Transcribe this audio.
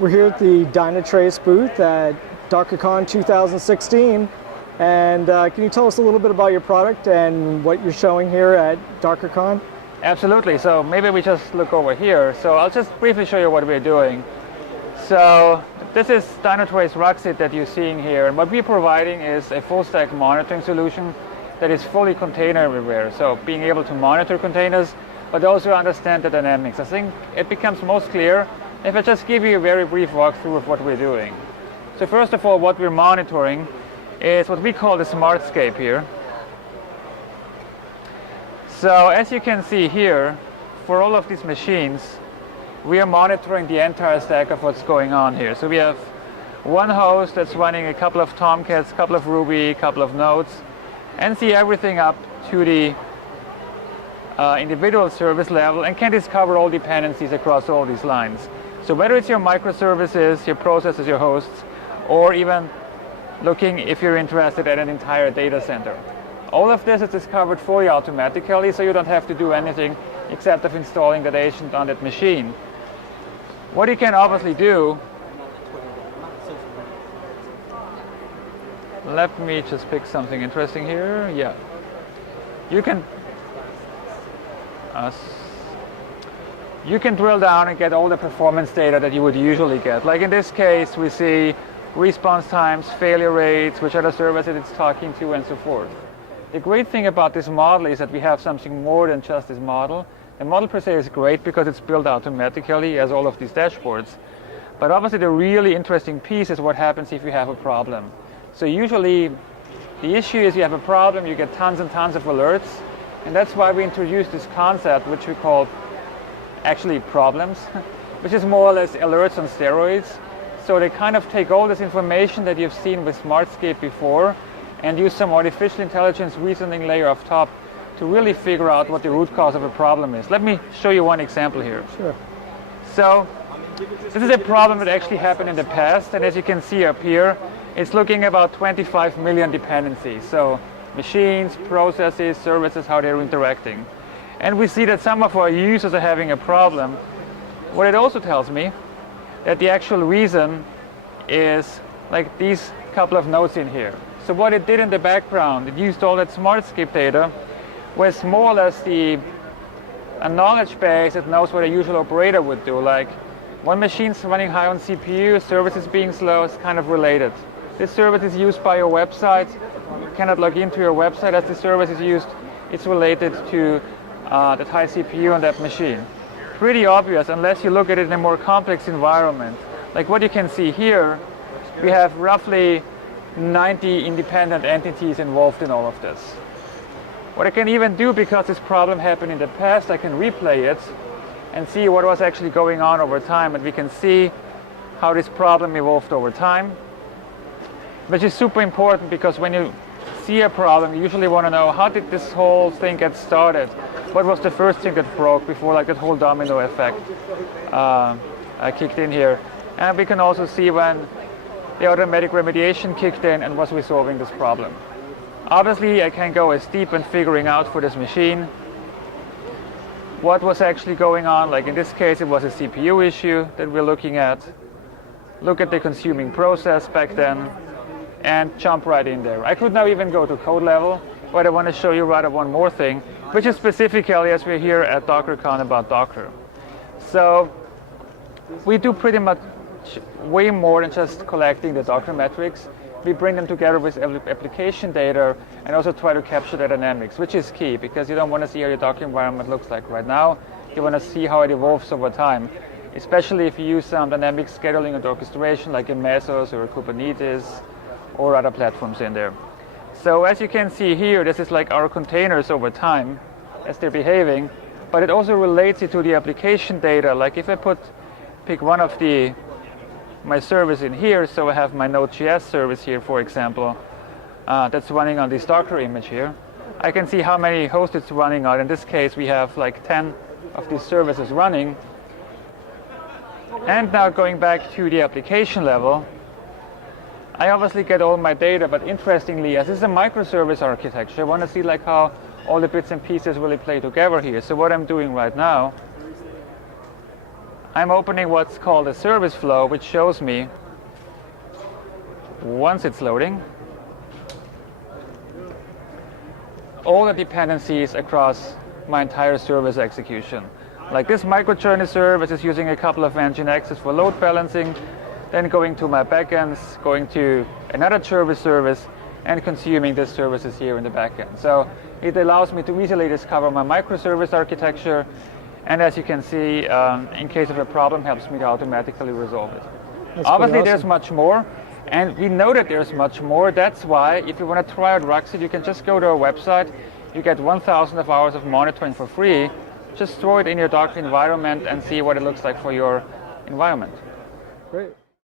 We're here at the Dynatrace booth at DockerCon 2016. And can you tell us a little bit about your product and what you're showing here at DockerCon? Absolutely. So maybe we just look over here. So I'll just briefly show you what we're doing. So this is Dynatrace Ruxit that you're seeing here. And what we're providing is a full stack monitoring solution that is fully container everywhere. So being able to monitor containers, but also understand the dynamics. I think it becomes most clear if I just give you a very brief walkthrough of what we're doing. So first of all, what we're monitoring is what we call the smartscape here. So as you can see here, for all of these machines, we are monitoring the entire stack of what's going on here. So we have one host that's running a couple of Tomcats, a couple of Ruby, a couple of nodes, and see everything up to the individual service level and can discover all dependencies across all these lines. So whether it's your microservices, your processes, your hosts, or even looking if you're interested at an entire data center. All of this is discovered fully automatically, so you don't have to do anything except of installing that agent on that machine. What you can obviously do, let me just pick something interesting here. Yeah, you can drill down and get all the performance data that you would usually get. Like in this case, we see response times, failure rates, which are the services it's talking to, and so forth. The great thing about this model is that we have something more than just this model. The model per se is great because it's built automatically as all of these dashboards. But obviously the really interesting piece is what happens if you have a problem. So usually the issue is you have a problem, you get tons and tons of alerts, and that's why we introduced this concept which we call actually problems, which is more or less alerts on steroids. So they kind of take all this information that you've seen with Smartscape before and use some artificial intelligence reasoning layer off top to really figure out what the root cause of a problem is. Let me show you one example here. Sure. So this is a problem that actually happened in the past, and as you can see up here, it's looking about 25 million dependencies. So machines, processes, services, how they're interacting. And we see that some of our users are having a problem. What it also tells me that the actual reason is like these couple of nodes in here. So what it did in the background, it used all that Smartscape data with more or less a knowledge base that knows what a usual operator would do. Like one machine's running high on CPU, services being slow, is kind of related. This service is used by your website. You cannot log into your website as the service is used. It's related to that high CPU on that machine. Pretty obvious unless you look at it in a more complex environment. Like what you can see here, we have roughly 90 independent entities involved in all of this. What I can even do, because this problem happened in the past, I can replay it and see what was actually going on over time, and we can see how this problem evolved over time, which is super important because when you see a problem, you usually want to know how did this whole thing get started? What was the first thing that broke before like that whole domino effect kicked in here? And we can also see when the automatic remediation kicked in and was resolving this problem. Obviously, I can go as deep in figuring out for this machine what was actually going on. Like in this case, it was a CPU issue that we're looking at. Look at the consuming process back then and jump right in there. I could now even go to code level, but I want to show you rather one more thing, which is specifically as we're here at DockerCon about Docker. So we do pretty much way more than just collecting the Docker metrics. We bring them together with application data and also try to capture the dynamics, which is key because you don't want to see how your Docker environment looks like right now. You want to see how it evolves over time, especially if you use some dynamic scheduling and orchestration like in Mesos or Kubernetes or other platforms in there. So as you can see here, this is like our containers over time as they're behaving, but it also relates it to the application data. Like if I pick one of my service in here, so I have my Node.js service here, for example, that's running on this Docker image here. I can see how many hosts it's running on. In this case, we have like 10 of these services running. And now going back to the application level, I obviously get all my data, but interestingly, as this is a microservice architecture, I want to see like how all the bits and pieces really play together here. So what I'm doing right now, I'm opening what's called a service flow, which shows me, once it's loading, all the dependencies across my entire service execution. Like this microjourney service is using a couple of Nginxes for load balancing, then going to my backends, going to another service, and consuming these services here in the backend. So it allows me to easily discover my microservice architecture, and as you can see, in case of a problem, helps me to automatically resolve it. Obviously, there's much more, and we know that there's much more. That's why, if you want to try out Ruxit, you can just go to our website. You get 1,000 hours of monitoring for free. Just throw it in your Docker environment and see what it looks like for your environment. Great.